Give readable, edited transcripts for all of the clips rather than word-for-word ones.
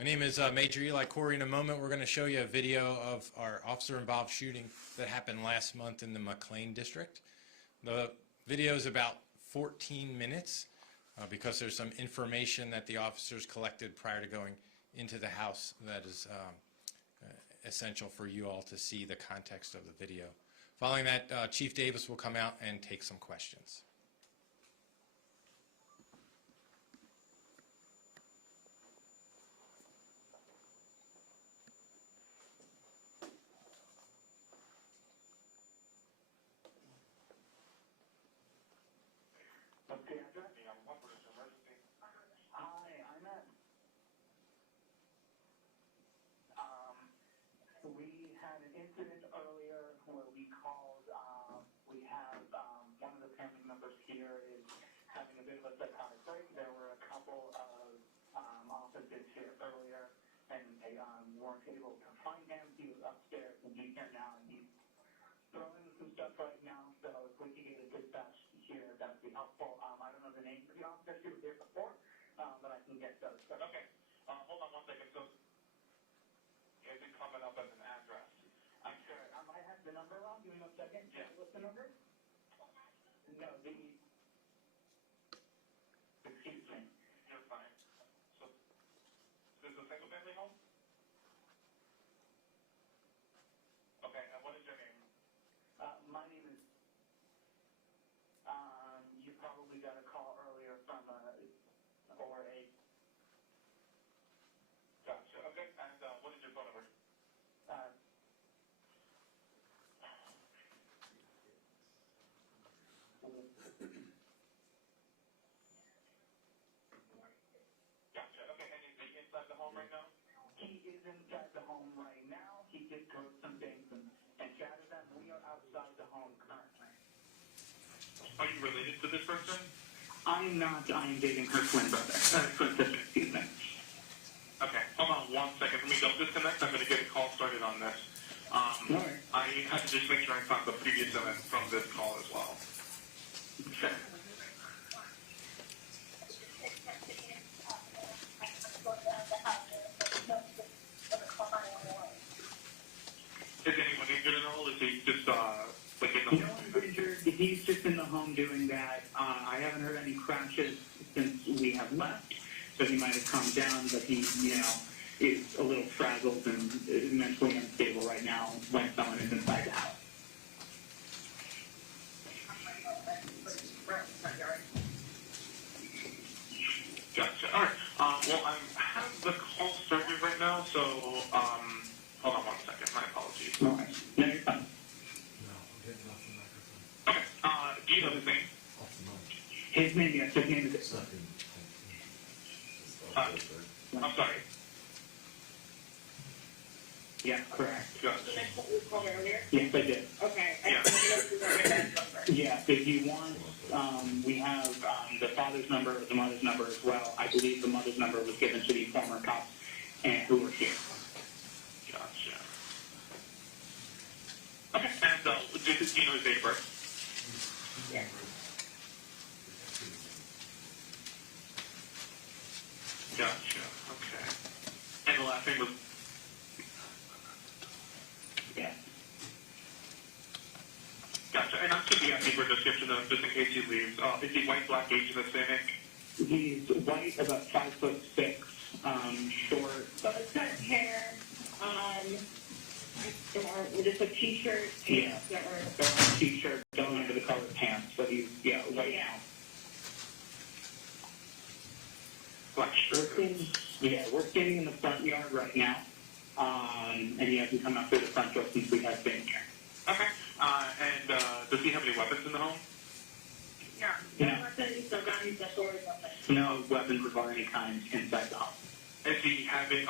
My name is Major Eli Corey. In a moment, we're going to show you a video of our officer-involved shooting that happened last month in the McLean district. The video is about 14 minutes because there's some information that the officers collected prior to going into the house that is essential for you all to see the context of the video. Following that, Chief Davis will come out and take some questions. We had an incident earlier where we called, we have one of the family members here is having a bit of a psychotic break. There were a couple of officers here earlier and they weren't able to find him. He was upstairs and he's here now and he's throwing some stuff right now. So if we could get a dispatch here, that would be helpful. I don't know the names of the officers who were here before, but I can get those. But okay, hold on one second. So is it coming up as an address? I'm sure. I have the number wrong. Give me 1 second. Yeah. What's the number? No, excuse me. You're fine. So, is this a single family home? Okay, and what is your name? My name is, you probably got a call earlier from, or a. Gotcha. Okay, and what is your phone number? Gotcha. Okay, and is he inside the home right now? He is inside the home right now. He did throw some things and chatted them. We are outside the home currently. Are you related to this person? I'm not. I am dating her twin brother. Twin sister, excuse me. Okay, hold on 1 second. Let me don't disconnect. I'm going to get a call started on this. I have to just make sure I found the previous event from this call as well. Sure. Is anyone injured at all? Is he just like in the home? No one's injured. He's just in the home doing that. I haven't heard any crashes since we have left, so he might have calmed down, but he, is a little frazzled and mentally unstable right now when someone is inside the house. Gotcha. All right. Well, I have the call started right now, so hold on 1 second. My apologies. All right. No, you're fine. Okay. Do you know his name? His name, yes. His name is. I'm sorry. Yeah, correct. Gotcha. Yes, I did. Okay. Yeah, if you want, we have the father's number, the mother's number as well. I believe the mother's number was given to the former cops who were here. Gotcha. Okay, and do you know his date of birth? Yeah. Gotcha. Okay. And the last name was. Yeah. Gotcha. And I'm just asking for a description of just in case he leaves. Is he white, black, Asian, Hispanic? He's white, about 5'6", short. Cut hair, just a t-shirt. Yeah. T-shirt, don't remember the color pants, but he's, white. Yeah. Black shirt. We're standing in the front yard right now, and he hasn't come out through the front door since we have been here. Okay. And does he have any weapons in the home? No weapons of any kind inside the home. Is he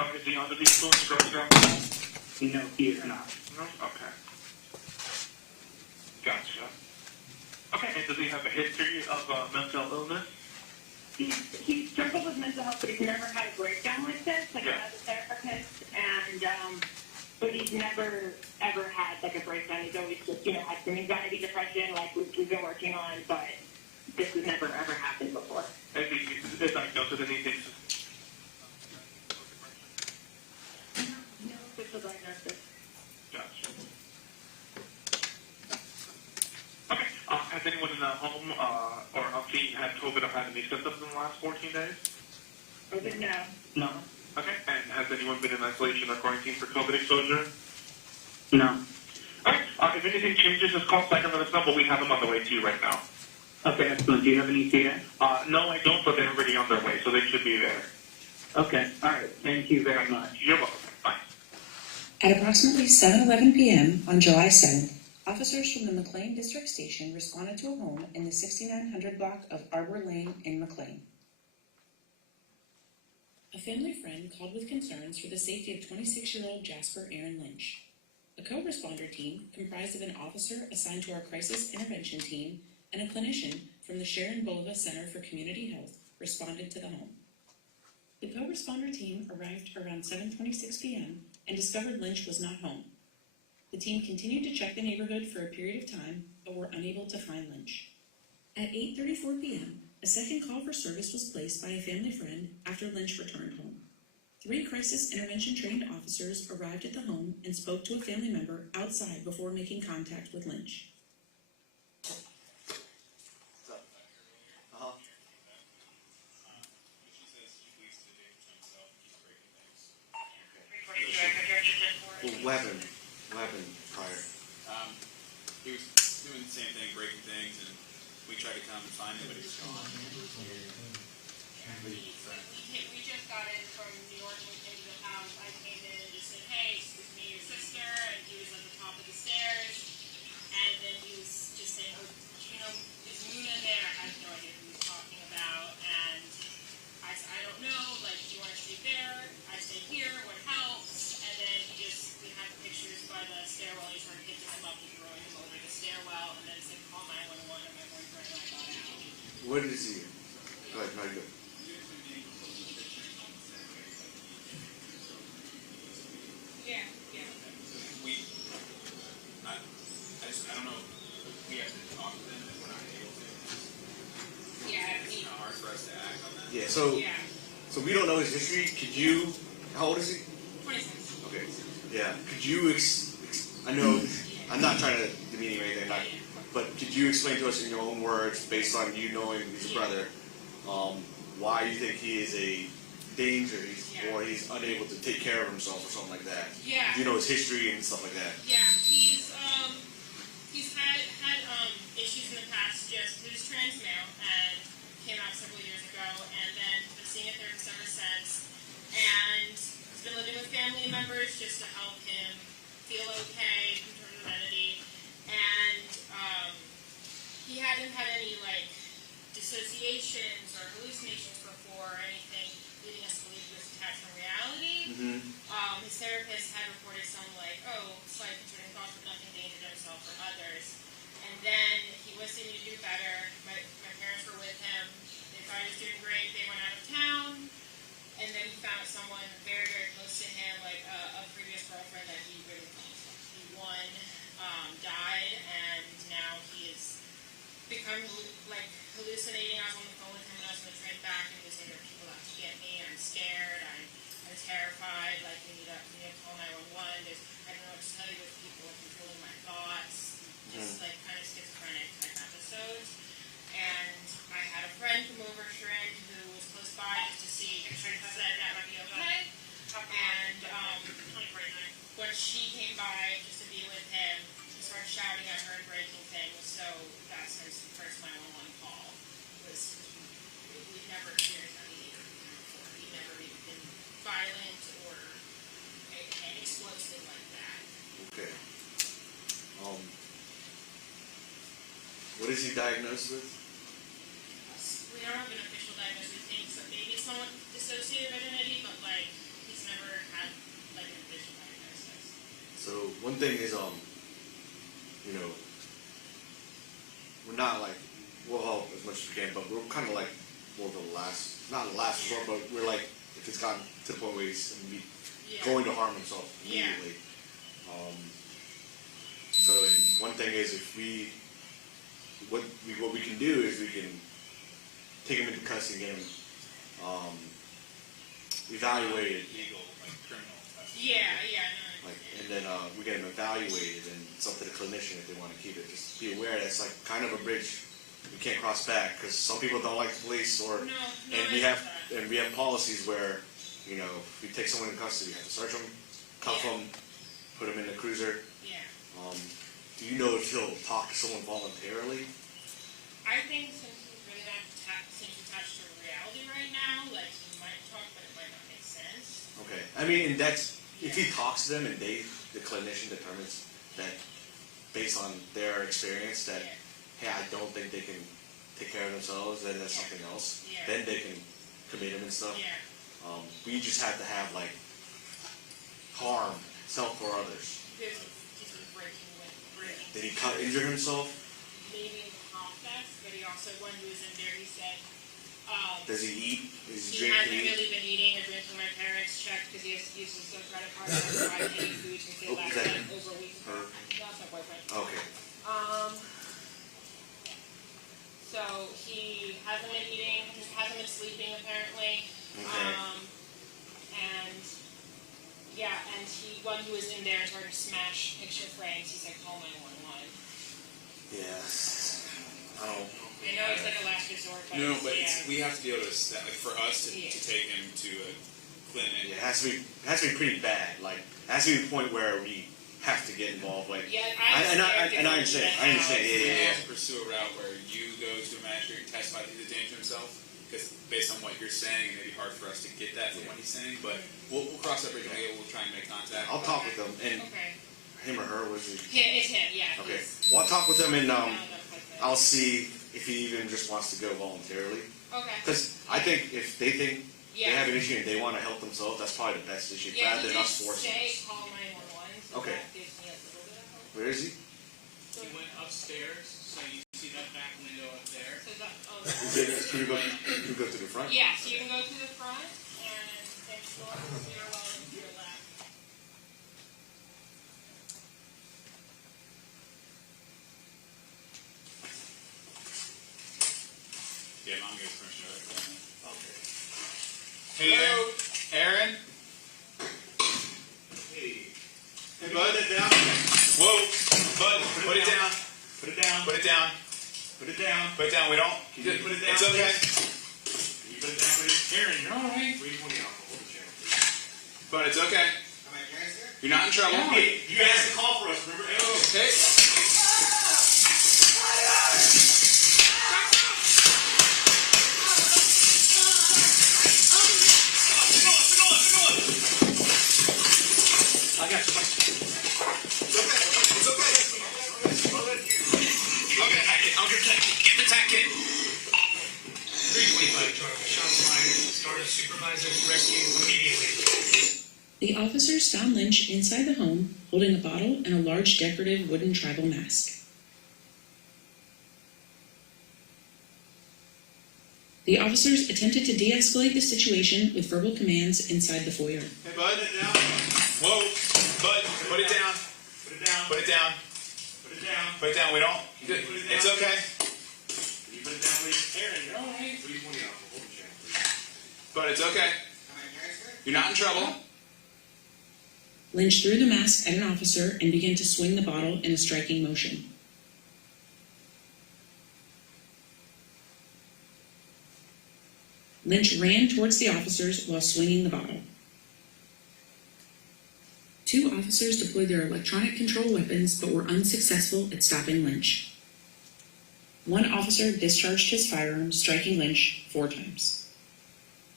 under the influence of drugs or alcohol? No, he is not. No? Okay. Gotcha. Okay, and does he have a history of mental illness? He struggled with mental health, but he's never had a breakdown like this, as a therapist, and but he's never ever had like a breakdown. He's always just had some anxiety, depression, like we've been working on, but this has never ever happened before. Is he diagnosed with anything home or upbeat had COVID or had any symptoms in the last 14 days? No. No? Okay. And has anyone been in isolation or quarantine for COVID exposure? No. All right. If anything changes, just call back and let us know, but we have them on the way to you right now. Okay, excellent. Do you have any CA? No, I don't, but they're already on their way, so they should be there. Okay, all right. Thank you very much. You're welcome. Bye. At approximately 7:11 p.m. on July 7th, officers from the McLean District Station responded to a home in the 6900 block of Arbor Lane in McLean. A family friend called with concerns for the safety of 26-year-old Jasper Aaron Lynch. A co-responder team comprised of an officer assigned to our crisis intervention team and a clinician from the Sharon Bolivar Center for Community Health responded to the home. The co-responder team arrived around 7:26 p.m. and discovered Lynch was not home. The team continued to check the neighborhood for a period of time, but were unable to find Lynch. At 8:34 p.m., a second call for service was placed by a family friend after Lynch returned home. 3 crisis intervention trained officers arrived at the home and spoke to a family member outside before making contact with Lynch. What happened prior? He was doing the same thing, breaking things, and we tried to come and find him, but he was gone. We just got in from New York and came to the house. I came in and just said, hey, it's me, your sister, and he was at the top of the stairs. And then he was just saying, oh, is Luna there? I had no idea who he was talking about. And I said, I don't know, like, do you want to stay there? I stay here, what helps? And then we had pictures by the stairwell. He started picking him up and throwing him over the stairwell. And then said, call 911, and my boyfriend and I got out. What did he see? Go ahead, go. Yeah. I don't know if we have to talk to them if we're not able to. Yeah, It's kind of hard for us to act on that. Yeah, so we don't know his history. Could you, how old is he? 26. Okay. Yeah. Could you, I know, I'm not trying to demean him or anything, but could you explain to us in your own words, based on you knowing his brother, why you think he is a danger or he's unable to take care of himself or something like that? Yeah. You know his history and stuff like that. Yeah, he's had issues in the past. Just he was trans male and came out several years ago, and then been seeing a therapist ever since. And he's been living with family members just to help him feel okay in terms of identity. And he hadn't had any like dissociations or hallucinations before or anything leading us to believe he was detached from reality. Mm-hmm. His therapist had reported some like, slight concerning thoughts, but nothing to injure himself or others. And then he was seeming to do better. My parents were with him. They thought he was doing great. They went out of town. And then he found someone very, very close to him, like a previous girlfriend that he really close with. He died, and now he has become like hallucinating. I was on the phone with him when I was on the train back, and he was saying, there are people out to get me. I'm scared. I'm terrified. Like, we need to call 911. I don't know what to tell you. There's people controlling my thoughts. Just like kind of schizophrenic type episodes. And I had a friend come over, Sharon, who was close by just to see if Sharon said that might be okay. And when she came by just to be with him, he started shouting at her and breaking things. So that's his first 911 call. We've never experienced that behavior before. He'd never even been violent or explosive like that. Okay. What is he diagnosed with? We don't have an official diagnosis. We think so maybe somewhat dissociative identity, but like he's never had like an official diagnosis. So one thing is, we're not like, we'll help as much as we can, but we're kind of like, not the last resort, but we're like, if it's gotten to the point where he's going to harm himself immediately. So and one thing is, if what we can do is we can take him into custody and get him evaluated. Legal, like criminal. And then we get him evaluated, and it's up to the clinician if they want to keep it. Just be aware that it's like kind of a bridge you can't cross back because some people don't like the police, or No, and I we get have that. and we have policies where, you know, if we take someone in custody, we have to search them, cuff Yeah. them, put them in the cruiser. Yeah. Do you know if he'll talk to someone voluntarily? I think since he's really not seems attached to reality right now, like he might talk, but it might not make sense. Okay. I mean, and that's if he talks to them and the clinician determines that based on their experience that, hey, I don't think they can take care of themselves, then that's something else. Yeah. Then they can commit them and stuff. Yeah. We just have to have like harm, self or others. He's been breaking with really. Did he injure himself? Maybe in the process, but he also, when he was in there, he said, Does he eat? Is he he hasn't drinking? really been eating or drinking. My parents checked because he uses a credit card to buy any food since they Oh, last is that like over a week ago. her? That's my boyfriend. Okay. So he hasn't been eating, he hasn't been sleeping apparently. Okay. And yeah, and when he was in there and started to smash picture frames, he's like, call 911. Yes. I don't. I know it's like a last resort, but No, but yeah. we have to be able to, like, for us to Yeah. take him to a clinic. It has to be pretty bad. Like, it has to be the point where we have to get involved. Like, Yeah, I understand. I understand. Yeah, We yeah, have yeah. to pursue a route where you go to a magistrate and testify that he's a danger to himself, because based on what you're saying, it may be hard for us to get that from what he's saying, but we'll cross that bridge when we get, we'll try and make contact. I'll talk with them. And Okay. him or her, was it? It's him, yeah. Okay. he's- Well, I'll talk with him and Yeah, that's like that. I'll see if he even just wants to go voluntarily. Okay. Because I think if they think they Yeah. have an issue and they want to help themselves, that's probably the best issue, Yeah, rather he than did us forcing say us. call 911, so Okay. that gives me a little bit of hope. Where is he? He went upstairs, so you see that back window up there. So that, Can you go to the front? yeah, so you can go to the front and next door is your well to your left. Yeah, mom gives permission to that. Okay. Hey, Aaron? Hey. Hey, bud. Put it down. Whoa, bud, put it down. Put it down. Put it down. Put it down. Put it down. We don't. Can you put it down, It's okay. Can you put it down, please? Aaron, you're all right. 320 alcohol, check, please. But it's okay. You're not in trouble. Hey, you asked to call for us, remember? Okay. I got you. Okay, I'll get the tack kit. 325 Charlie, shots fired. Start a supervisor's rescue immediately. The officers found Lynch inside the home, holding a bottle and a large decorative wooden tribal mask. The officers attempted to de-escalate the situation with verbal commands inside the foyer. Hey, bud. Put it down. Whoa, bud, put it down. Put it down. Put it down. Put it down. Put it down. We don't. Put it down. It's okay. Can you put it down, please? Aaron, you're all right. 320 alcohol, check, please. But it's okay. You're not in trouble. Lynch threw the mask at an officer and began to swing the bottle in a striking motion. Lynch ran towards the officers while swinging the bottle. Two officers deployed their electronic control weapons but were unsuccessful at stopping Lynch. One officer discharged his firearm, striking Lynch 4 times.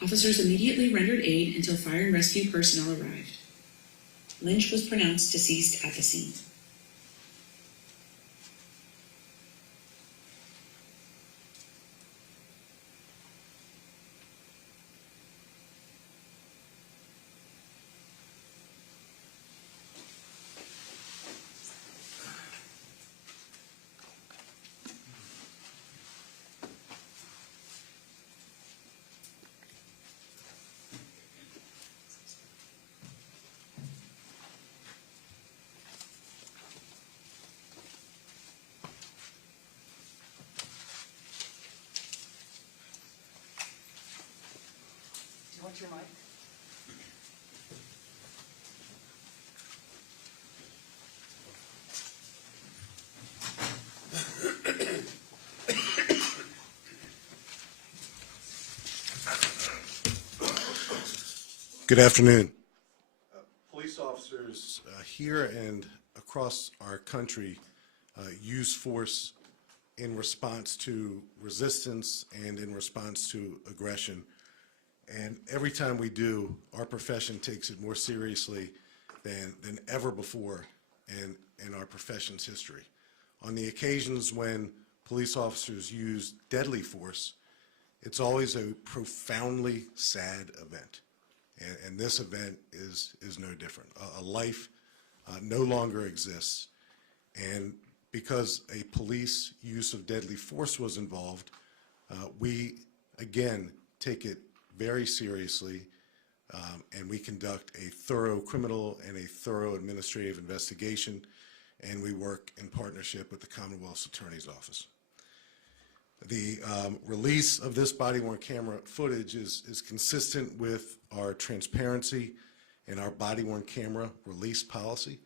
Officers immediately rendered aid until fire and rescue personnel arrived. Lynch was pronounced deceased at the scene. Do you want your mic? Good afternoon. Police officers here and across our country use force in response to resistance and in response to aggression. And every time we do, our profession takes it more seriously than ever before in our profession's history. On the occasions when police officers use deadly force, it's always a profoundly sad event. And this event is no different. A life no longer exists. And because a police use of deadly force was involved, we, again, take it very seriously, and we conduct a thorough criminal and a thorough administrative investigation, and we work in partnership with the Commonwealth's Attorney's Office. The release of this body-worn camera footage is consistent with our transparency and our body-worn camera release policy,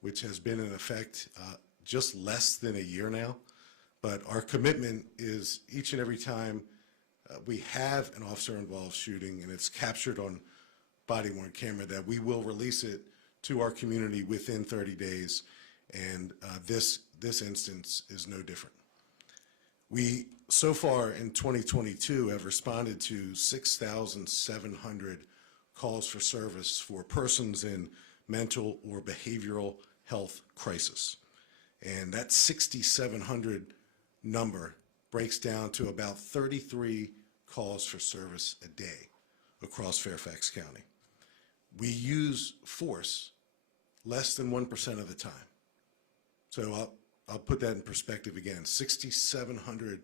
which has been in effect just less than a year now. But our commitment is each and every time we have an officer-involved shooting and it's captured on body-worn camera, that we will release it to our community within 30 days, and this instance is no different. We, so far in 2022, have responded to 6,700 calls for service for persons in mental or behavioral health crisis. And that 6,700 number breaks down to about 33 calls for service a day across Fairfax County. We use force less than 1% of the time. So I'll put that in perspective again. 6,700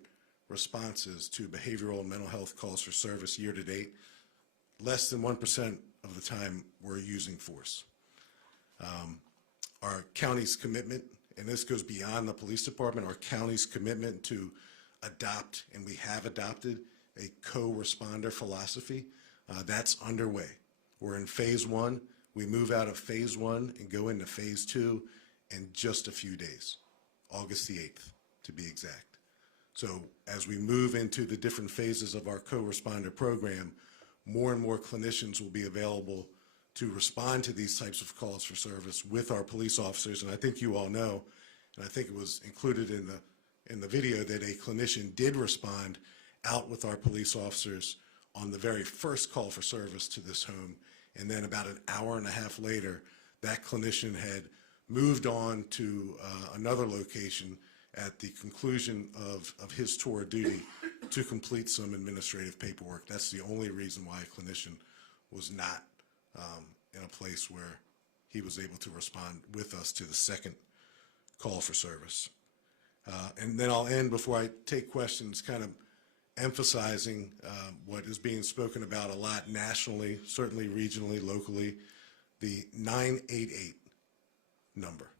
responses to behavioral and mental health calls for service year to date. Less than 1% of the time we're using force. Our county's commitment, and this goes beyond the police department, our county's commitment to adopt, and we have adopted, a co-responder philosophy, that's underway. We're in phase 1. We move out of phase 1 and go into phase 2 in just a few days, August the 8th to be exact. So as we move into the different phases of our co-responder program, more and more clinicians will be available to respond to these types of calls for service with our police officers. And I think you all know, and I think it was included in the video, that a clinician did respond out with our police officers on the very first call for service to this home. And then about an hour and a half later, that clinician had moved on to another location at the conclusion of his tour of duty to complete some administrative paperwork. That's the only reason why a clinician was not in a place where he was able to respond with us to the second call for service. And then I'll end before I take questions, kind of emphasizing what is being spoken about a lot nationally, certainly regionally, locally, the 988 number.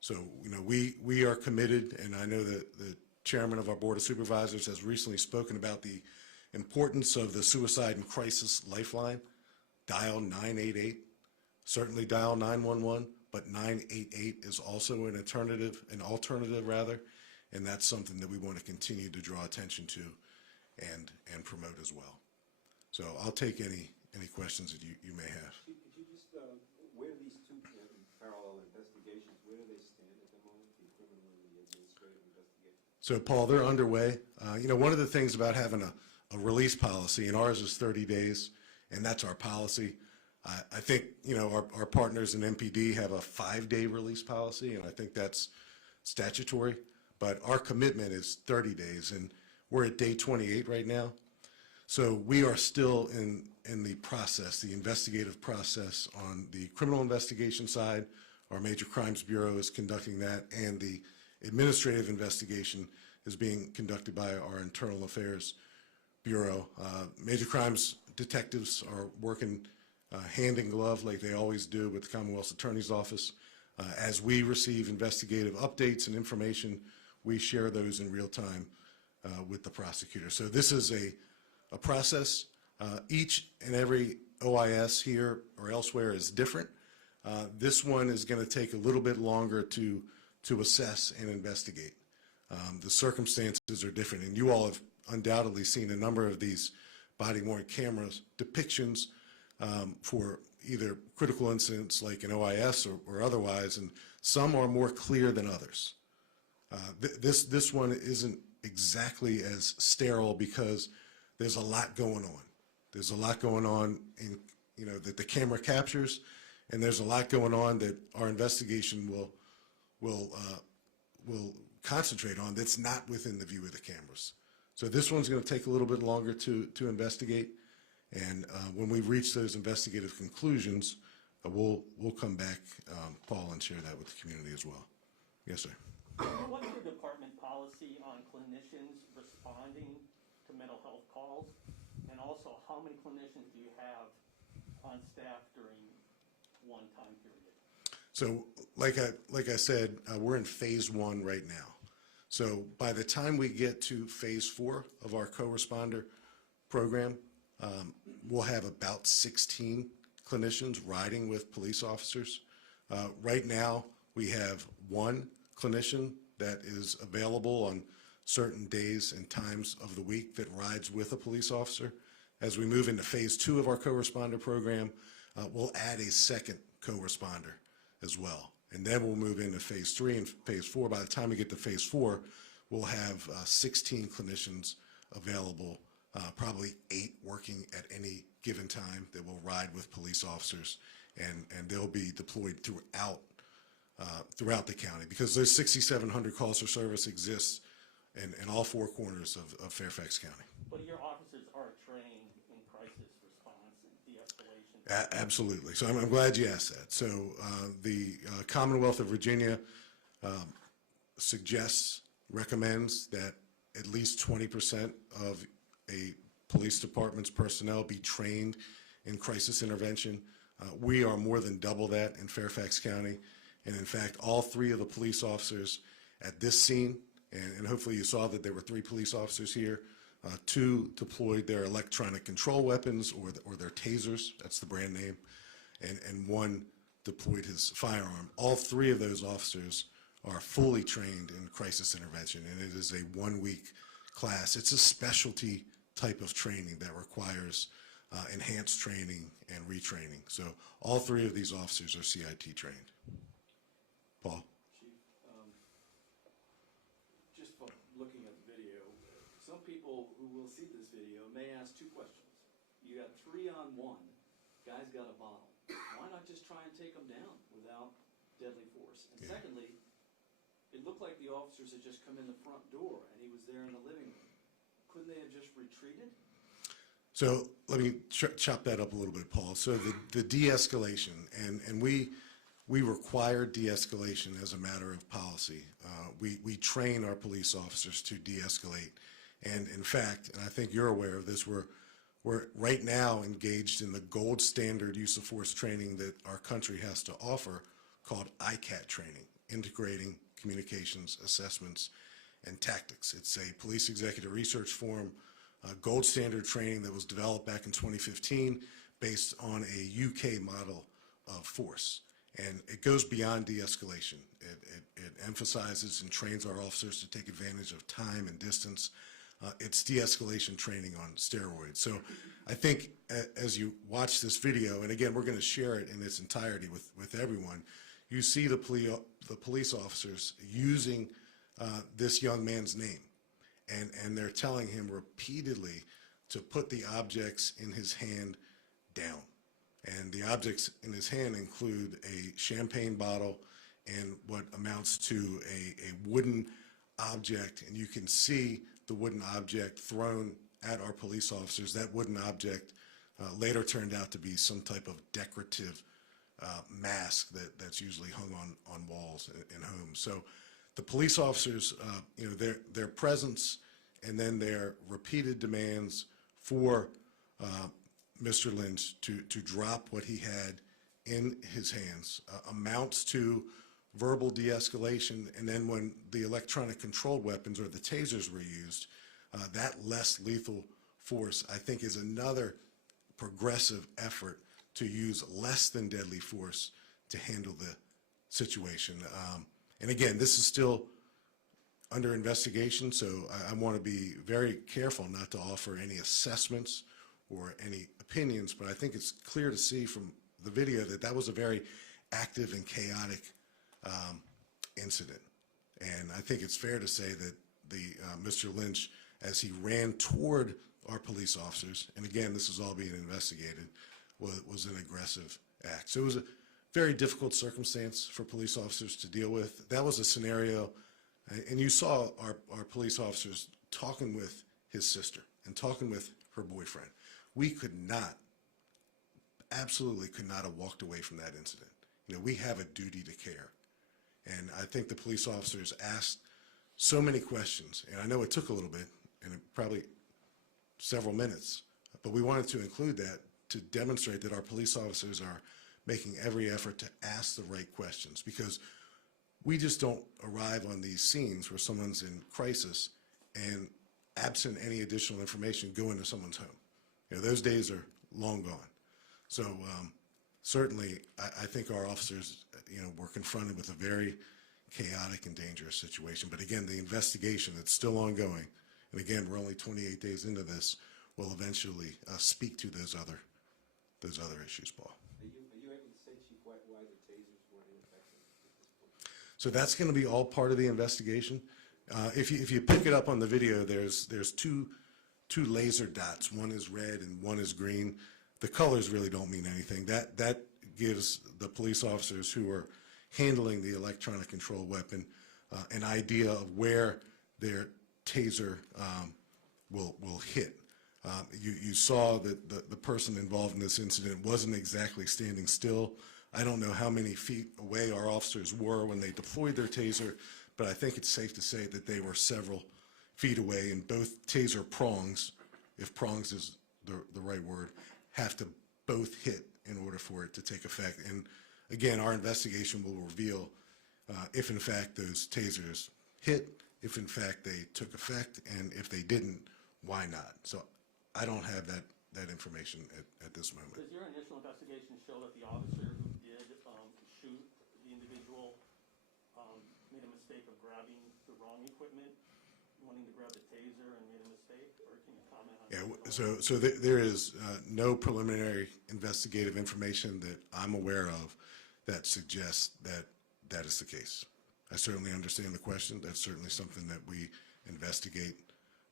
So, you know, we are committed, and I know that the chairman of our Board of Supervisors has recently spoken about the importance of the Suicide and Crisis Lifeline. Dial 988, certainly dial 911, but 988 is also an alternative, and that's something that we want to continue to draw attention to and promote as well. So I'll take any questions that you may have. Could you just, where are these two parallel investigations, where do they stand at the moment, the criminal and the administrative investigation? So Paul, they're underway. You know, one of the things about having a release policy, and ours is 30 days, and that's our policy. I think, you know, our partners in MPD have a 5-day release policy, and I think that's statutory, but our commitment is 30 days, and we're at day 28 right now. So we are still in the process, the investigative process on the criminal investigation side. Our Major Crimes Bureau is conducting that, and the administrative investigation is being conducted by our Internal Affairs Bureau. Major crimes detectives are working hand in glove like they always do with the Commonwealth's Attorney's Office. As we receive investigative updates and information, we share those in real time with the prosecutor. So this is a process. Each and every OIS here or elsewhere is different. This one is going to take a little bit longer to assess and investigate. The circumstances are different, and you all have undoubtedly seen a number of these body-worn cameras depictions for either critical incidents like an OIS or otherwise, and some are more clear than others. This one isn't exactly as sterile because there's a lot going on. There's a lot going on in, that the camera captures, and there's a lot going on that our investigation will concentrate on that's not within the view of the cameras. So this one's going to take a little bit longer to investigate, and when we reach those investigative conclusions, we'll come back, Paul, and share that with the community as well. Yes, sir. What's your department policy on clinicians responding to mental health calls? And also, how many clinicians do you have on staff during one time period? So, like I said, we're in phase 1 right now. So by the time we get to phase 4 of our co-responder program, we'll have about 16 clinicians riding with police officers. Right now, we have one clinician that is available on certain days and times of the week that rides with a police officer. As we move into phase 2 of our co-responder program, we'll add a second co-responder as well. And then we'll move into phase 3 and phase 4. By the time we get to phase 4, we'll have 16 clinicians available, probably 8 working at any given time that will ride with police officers, and they'll be deployed throughout the county, because those 6,700 calls for service exists in all 4 corners of Fairfax County. But your officers are trained in crisis response and de-escalation. Absolutely. So I'm glad you asked that. So the Commonwealth of Virginia recommends that at least 20% of a police department's personnel be trained in crisis intervention. We are more than double that in Fairfax County. And in fact, all 3 of the police officers at this scene, and hopefully you saw that there were 3 police officers here, 2 deployed their electronic control weapons or their tasers, that's the brand name, and 1 deployed his firearm. All 3 of those officers are fully trained in crisis intervention, and it is a 1-week class. It's a specialty type of training that requires enhanced training and retraining. So all 3 of these officers are CIT trained. Paul? Chief, just from looking at the video, some people who will see this video may ask 2 questions. You got 3 on 1, guy's got a bottle. Why not just try and take him down without deadly force? And secondly, it looked like the officers had just come in the front door and he was there in the living room. Couldn't they have just retreated? So let me chop that up a little bit, Paul. So the de-escalation, and we require de-escalation as a matter of policy. We train our police officers to de-escalate. And in fact, and I think you're aware of this, we're right now engaged in the gold standard use of force training that our country has to offer, called ICAT training, integrating communications, assessments, and tactics. It's a police executive research forum, gold standard training that was developed back in 2015 based on a UK model of force. And it goes beyond de-escalation. It emphasizes and trains our officers to take advantage of time and distance. It's de-escalation training on steroids. So I think as you watch this video, and again, we're going to share it in its entirety with everyone, you see the police officers using this young man's name. And they're telling him repeatedly to put the objects in his hand down. And the objects in his hand include a champagne bottle and what amounts to a wooden object. And you can see the wooden object thrown at our police officers. That wooden object later turned out to be some type of decorative mask that's usually hung on walls in homes. So the police officers, their presence and then their repeated demands for Mr. Lynch to drop what he had in his hands amounts to verbal de-escalation. And then when the electronic controlled weapons or the tasers were used, that less lethal force, I think, is another progressive effort to use less than deadly force to handle the situation. And again, this is still under investigation, so I want to be very careful not to offer any assessments or any opinions, but I think it's clear to see from the video that that was a very active and chaotic incident. And I think it's fair to say that Mr. Lynch, as he ran toward our police officers, and again, this is all being investigated, was an aggressive act. So it was a very difficult circumstance for police officers to deal with. That was a scenario, and you saw our police officers talking with his sister and talking with her boyfriend. We could not, absolutely could not have walked away from that incident. You know, we have a duty to care. And I think the police officers asked so many questions, and I know it took a little bit, and probably several minutes, but we wanted to include that to demonstrate that our police officers are making every effort to ask the right questions, because we just don't arrive on these scenes where someone's in crisis and, absent any additional information, go into someone's home. You know, those days are long gone. So certainly, I think our officers, you know, were confronted with a very chaotic and dangerous situation. But again, the investigation, it's still ongoing. And again, we're only 28 days into this. Will eventually speak to those other issues, Paul. Are you able to say, Chief, why the tasers were ineffective at this point? So that's going to be all part of the investigation. If you pick it up on the video, there's two laser dots. One is red and one is green. The colors really don't mean anything. That gives the police officers who are handling the electronic control weapon an idea of where their taser will hit. You saw that the person involved in this incident wasn't exactly standing still. I don't know how many feet away our officers were when they deployed their taser, but I think it's safe to say that they were several feet away, and both taser prongs, if prongs is the right word, have to both hit in order for it to take effect. And again, our investigation will reveal if in fact those tasers hit, if in fact they took effect, and if they didn't, why not? So I don't have that information at this moment. Does your initial investigation show that the officer who did shoot the individual made a mistake of grabbing the wrong equipment, wanting to grab the taser and made a mistake? Or can you comment on that? So there is no preliminary investigative information that I'm aware of that suggests that that is the case. I certainly understand the question. That's certainly something that we investigate,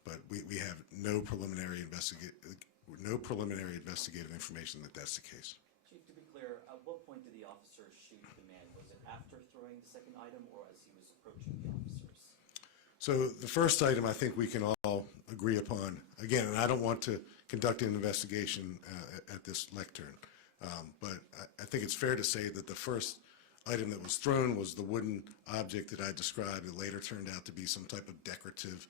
but we have no preliminary investigative information that that's the case. Chief, to be clear, at what point did the officer shoot the man? Was it after throwing the second item or as he was approaching the officers? So the first item I think we can all agree upon, again, and I don't want to conduct an investigation at this lectern, but I think it's fair to say that the first item that was thrown was the wooden object that I described. It later turned out to be some type of decorative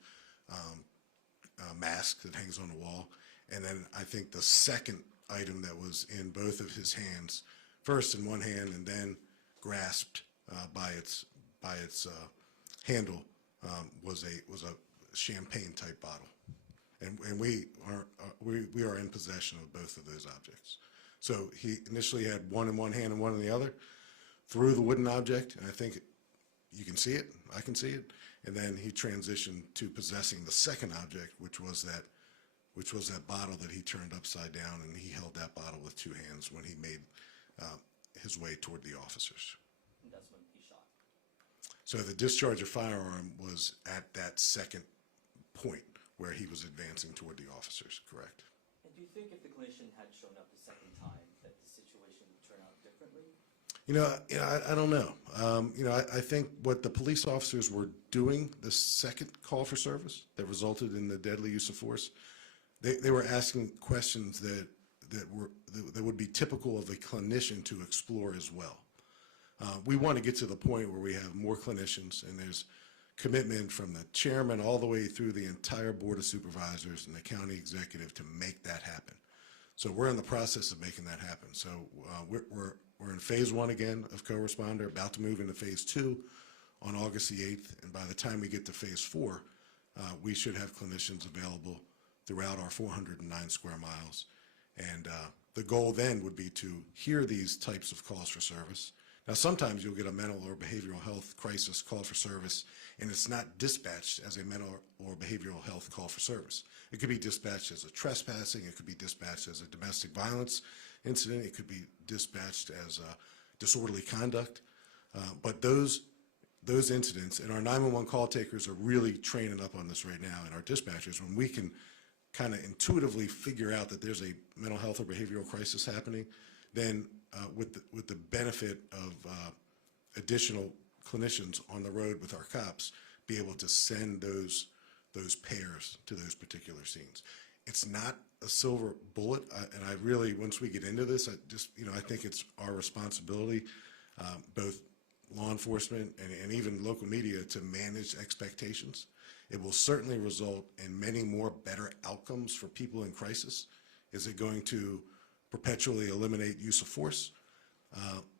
mask that hangs on the wall. And then I think the second item that was in both of his hands, first in one hand and then grasped by its handle, was a champagne type bottle. And we are in possession of both of those objects. So he initially had one in one hand and one in the other, threw the wooden object, and I think you can see it, I can see it, and then he transitioned to possessing the second object, which was that bottle that he turned upside down, and he held that bottle with two hands when he made his way toward the officers. And that's when he shot. So the discharge of firearm was at that second point where he was advancing toward the officers, correct? And do you think if the clinician had shown up the second time that the situation would turn out differently? I don't know. I think what the police officers were doing, the second call for service that resulted in the deadly use of force, they were asking questions that would be typical of a clinician to explore as well. We want to get to the point where we have more clinicians, and there's commitment from the chairman all the way through the entire board of supervisors and the county executive to make that happen. So we're in the process of making that happen. So we're in phase 1 again of co-responder, about to move into phase 2 on August the 8th. And by the time we get to phase 4, we should have clinicians available throughout our 409 square miles. And the goal then would be to hear these types of calls for service. Now, sometimes you'll get a mental or behavioral health crisis call for service, and it's not dispatched as a mental or behavioral health call for service. It could be dispatched as a trespassing, it could be dispatched as a domestic violence incident, it could be dispatched as a disorderly conduct. But those incidents, and our 911 call takers are really training up on this right now, and our dispatchers, when we can kind of intuitively figure out that there's a mental health or behavioral crisis happening, then with the benefit of additional clinicians on the road with our cops, be able to send those pairs to those particular scenes. It's not a silver bullet, and I really, once we get into this, I think it's our responsibility, both law enforcement and even local media, to manage expectations. It will certainly result in many more better outcomes for people in crisis. Is it going to perpetually eliminate use of force?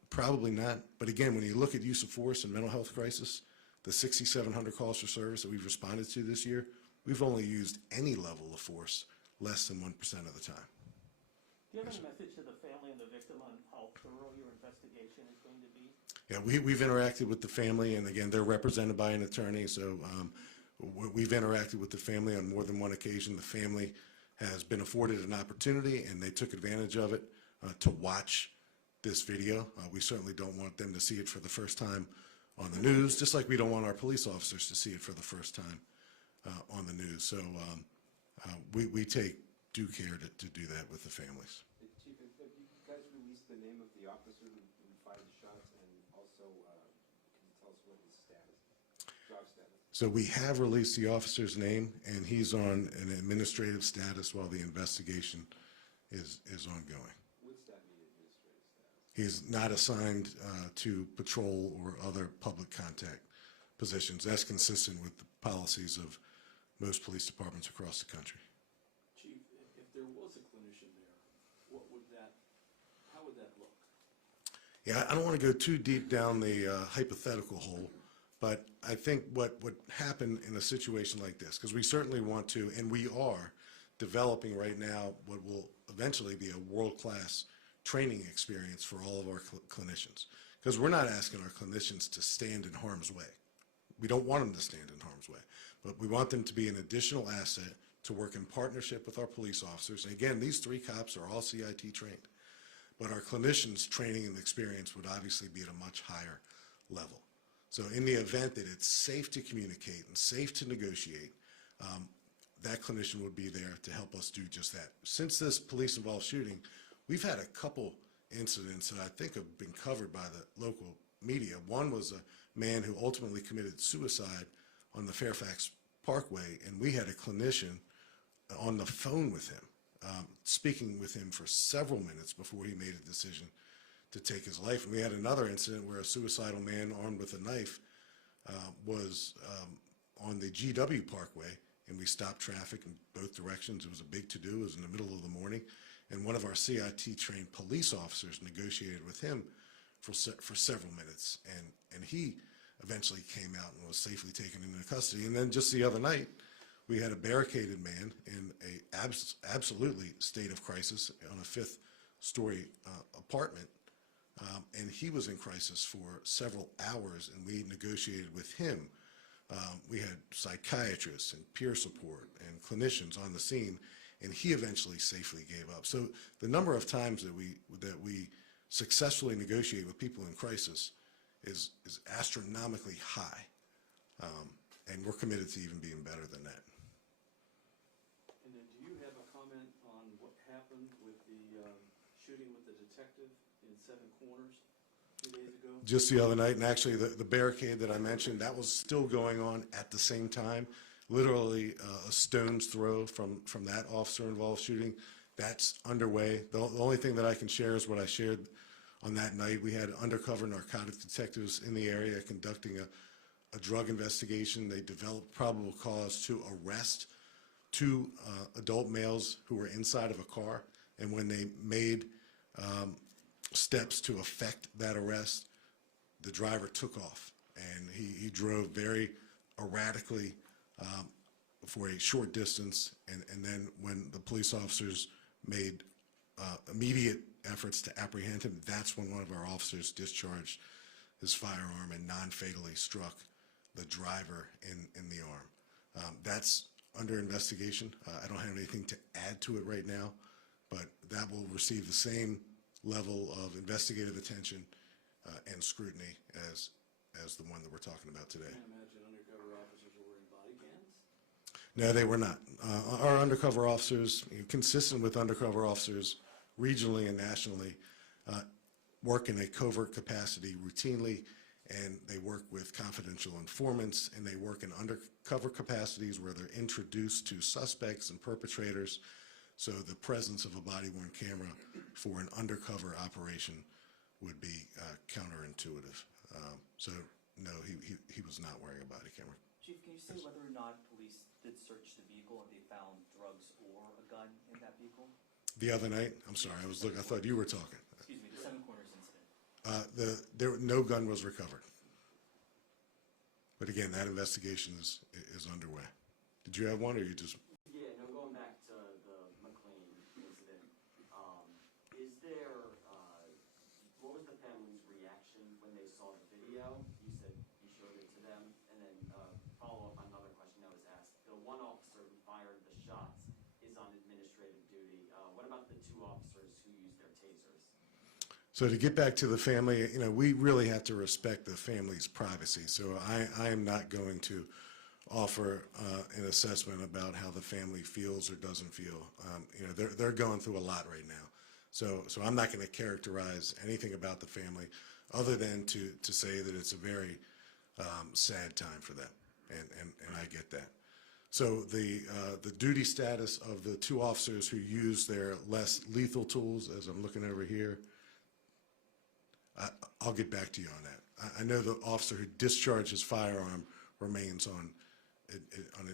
Probably not. But again, when you look at use of force and mental health crisis, the 6,700 calls for service that we've responded to this year, we've only used any level of force less than 1% of the time. Do you have a message to the family and the victim on how thorough your investigation is going to be? Yeah, we've interacted with the family, and again, they're represented by an attorney, so we've interacted with the family on more than one occasion. The family has been afforded an opportunity, and they took advantage of it to watch this video. We certainly don't want them to see it for the first time on the news, just like we don't want our police officers to see it for the first time on the news. So we take due care to do that with the families. Chief, have you guys released the name of the officer who fired the shots, and also can you tell us what his status, job status? So we have released the officer's name, and he's on an administrative status while the investigation is ongoing. What's that mean, administrative status? He's not assigned to patrol or other public contact positions. That's consistent with the policies of most police departments across the country. Chief, if there was a clinician there, how would that look? Yeah, I don't want to go too deep down the hypothetical hole, but I think what would happen in a situation like this, because we certainly want to, and we are developing right now what will eventually be a world-class training experience for all of our clinicians, because we're not asking our clinicians to stand in harm's way. We don't want them to stand in harm's way, but we want them to be an additional asset to work in partnership with our police officers. And again, these 3 cops are all CIT trained, but our clinicians' training and experience would obviously be at a much higher level. So in the event that it's safe to communicate and safe to negotiate, that clinician would be there to help us do just that. Since this police-involved shooting, we've had a couple incidents that I think have been covered by the local media. One was a man who ultimately committed suicide on the Fairfax Parkway, and we had a clinician on the phone with him, speaking with him for several minutes before he made a decision to take his life. And we had another incident where a suicidal man armed with a knife was on the GW Parkway, and we stopped traffic in both directions. It was a big to-do. It was in the middle of the morning, and one of our CIT-trained police officers negotiated with him for several minutes, and he eventually came out and was safely taken into custody. And then just the other night, we had a barricaded man in a absolutely state of crisis on a 5th-story apartment, and he was in crisis for several hours, and we negotiated with him. We had psychiatrists and peer support and clinicians on the scene, and he eventually safely gave up. So the number of times that we successfully negotiate with people in crisis is astronomically high, and we're committed to even being better than that. And then do you have a comment on what happened with the shooting with the detective in 7 Corners 2 days ago? Just the other night, and actually the barricade that I mentioned, that was still going on at the same time, literally a stone's throw from that officer-involved shooting. That's underway. The only thing that I can share is what I shared on that night. We had undercover narcotic detectives in the area conducting a drug investigation. They developed probable cause to arrest 2 adult males who were inside of a car, and when they made steps to effect that arrest, the driver took off, and he drove very erratically for a short distance, and then when the police officers made immediate efforts to apprehend him, that's when one of our officers discharged his firearm and non-fatally struck the driver in the arm. That's under investigation. I don't have anything to add to it right now, but that will receive the same level of investigative attention and scrutiny as the one that we're talking about today. I can't imagine undercover officers are wearing body cams. No, they were not. Our undercover officers, consistent with undercover officers regionally and nationally, work in a covert capacity routinely, and they work with confidential informants, and they work in undercover capacities where they're introduced to suspects and perpetrators. So the presence of a body-worn camera for an undercover operation would be counterintuitive. So no, he was not wearing a body camera. Chief, can you say whether or not police did search the vehicle and they found drugs or a gun in that vehicle? The other night, I'm sorry, I thought you were talking. Excuse me, the Seven Corners incident. No gun was recovered. But again, that investigation is underway. Did you have one, or you just? Yeah, no, going back to the McLean incident, is there, what was the family's reaction when they saw the video? You said you showed it to them, and then follow up on another question that was asked. The one officer who fired the shots is on administrative duty. What about the two officers who used their tasers? So to get back to the family, we really have to respect the family's privacy. So I am not going to offer an assessment about how the family feels or doesn't feel. They're going through a lot right now. So I'm not going to characterize anything about the family other than to say that it's a very sad time for them, and I get that. So the duty status of the two officers who used their less lethal tools, as I'm looking over here, I'll get back to you on that. I know the officer who discharged his firearm remains in an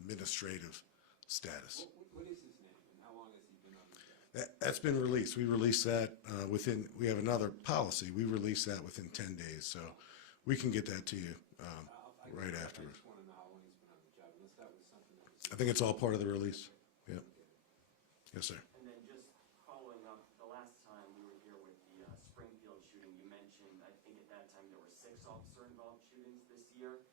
administrative status. What is his name, and how long has he been on the job? That's been released. We released that we have another policy. We released that within 10 days, so we can get that to you right afterwards. I just want to know how long he's been on the job, unless that was something that was. I think it's all part of the release. Yep. Yes, sir. And then just following up, the last time we were here with the Springfield shooting, you mentioned, I think at that time there were 6 officer-involved shootings this year.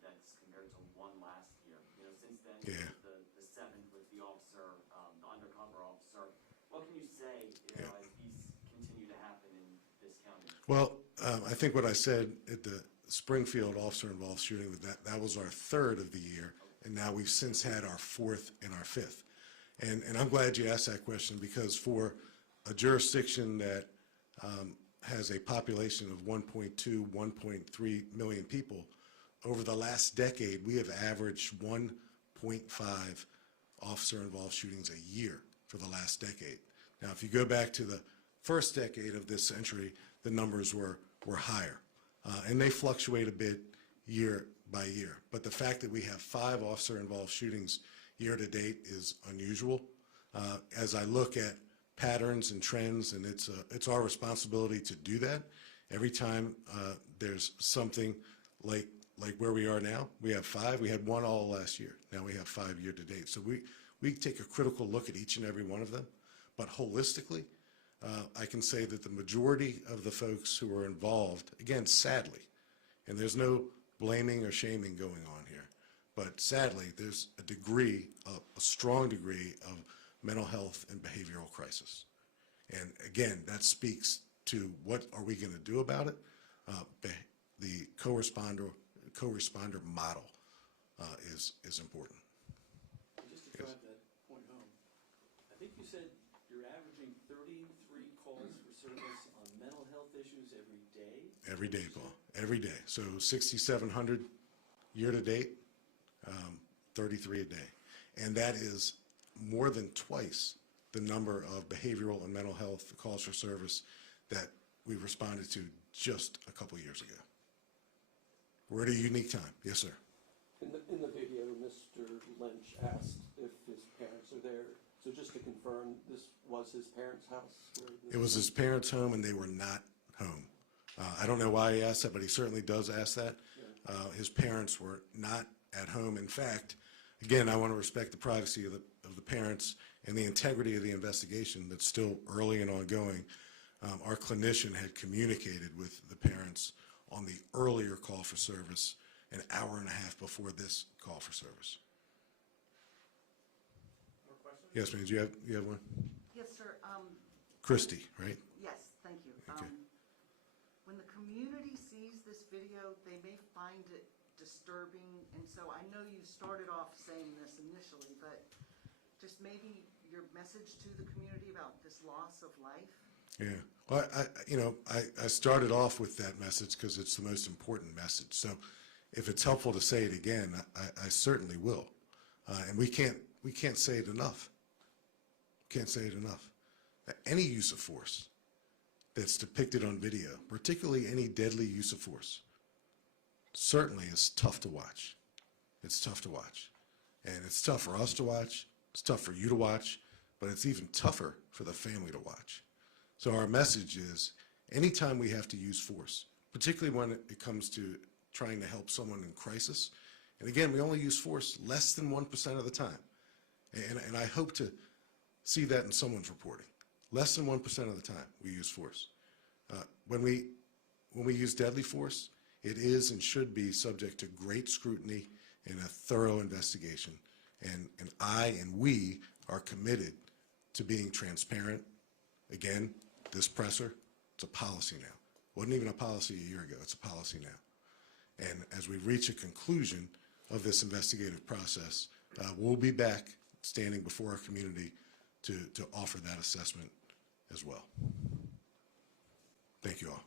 That's compared to 1 last year. Since then, Yeah. the 7th with the officer, the undercover officer. What can you say, as these continue to happen in this county? Well, I think what I said at the Springfield officer-involved shooting, that was our 3rd of the year, and now we've since had our 4th and our 5th. And I'm glad you asked that question, because for a jurisdiction that has a population of 1.2, 1.3 million people, over the last decade, we have averaged 1.5 officer-involved shootings a year for the last decade. Now, if you go back to the first decade of this century, the numbers were higher. And they fluctuate a bit year by year. But the fact that we have 5 officer-involved shootings year to date is unusual. As I look at patterns and trends, and it's our responsibility to do that. Every time there's something like where we are now, we have 5. We had 1 all last year. Now we have 5 year to date. So we take a critical look at each and every one of them. But holistically, I can say that the majority of the folks who are involved, again, sadly, and there's no blaming or shaming going on here, but sadly, there's a strong degree of mental health and behavioral crisis. And again, that speaks to what are we going to do about it. The co-responder model is important. Just to drive that point home, I think you said you're averaging 33 calls for service on mental health issues every day? Every day, Paul. Every day. So 6,700 year to date, 33 a day. And that is more than twice the number of behavioral and mental health calls for service that we responded to just a couple years ago. We're at a unique time. Yes, sir. In the video, Mr. Lynch asked if his parents are there. So just to confirm, this was his parents' house? It was his parents' home, and they were not home. I don't know why he asked that, but he certainly does ask that. His parents were not at home. In fact, again, I want to respect the privacy of the parents and the integrity of the investigation that's still early and ongoing. Our clinician had communicated with the parents on the earlier call for service, an hour and a half before this call for service. More questions? Yes, ma'am, you have one? Yes, sir. Christy, right? Yes, thank you. Okay. When the community sees this video, they may find it disturbing, and so I know you started off saying this initially, but just maybe your message to the community about this loss of life? Yeah. Well, I started off with that message because it's the most important message. So if it's helpful to say it again, I certainly will. And we can't say it enough. Can't say it enough. Any use of force that's depicted on video, particularly any deadly use of force, certainly is tough to watch. It's tough to watch. And it's tough for us to watch. It's tough for you to watch. But it's even tougher for the family to watch. So our message is, anytime we have to use force, particularly when it comes to trying to help someone in crisis, and again, we only use force less than 1% of the time. And I hope to see that in someone's reporting. Less than 1% of the time we use force. When we use deadly force, it is and should be subject to great scrutiny and a thorough investigation. And I and we are committed to being transparent. Again, this presser, it's a policy now. Wasn't even a policy a year ago, it's a policy now. And as we reach a conclusion of this investigative process, we'll be back standing before our community to offer that assessment as well. Thank you all.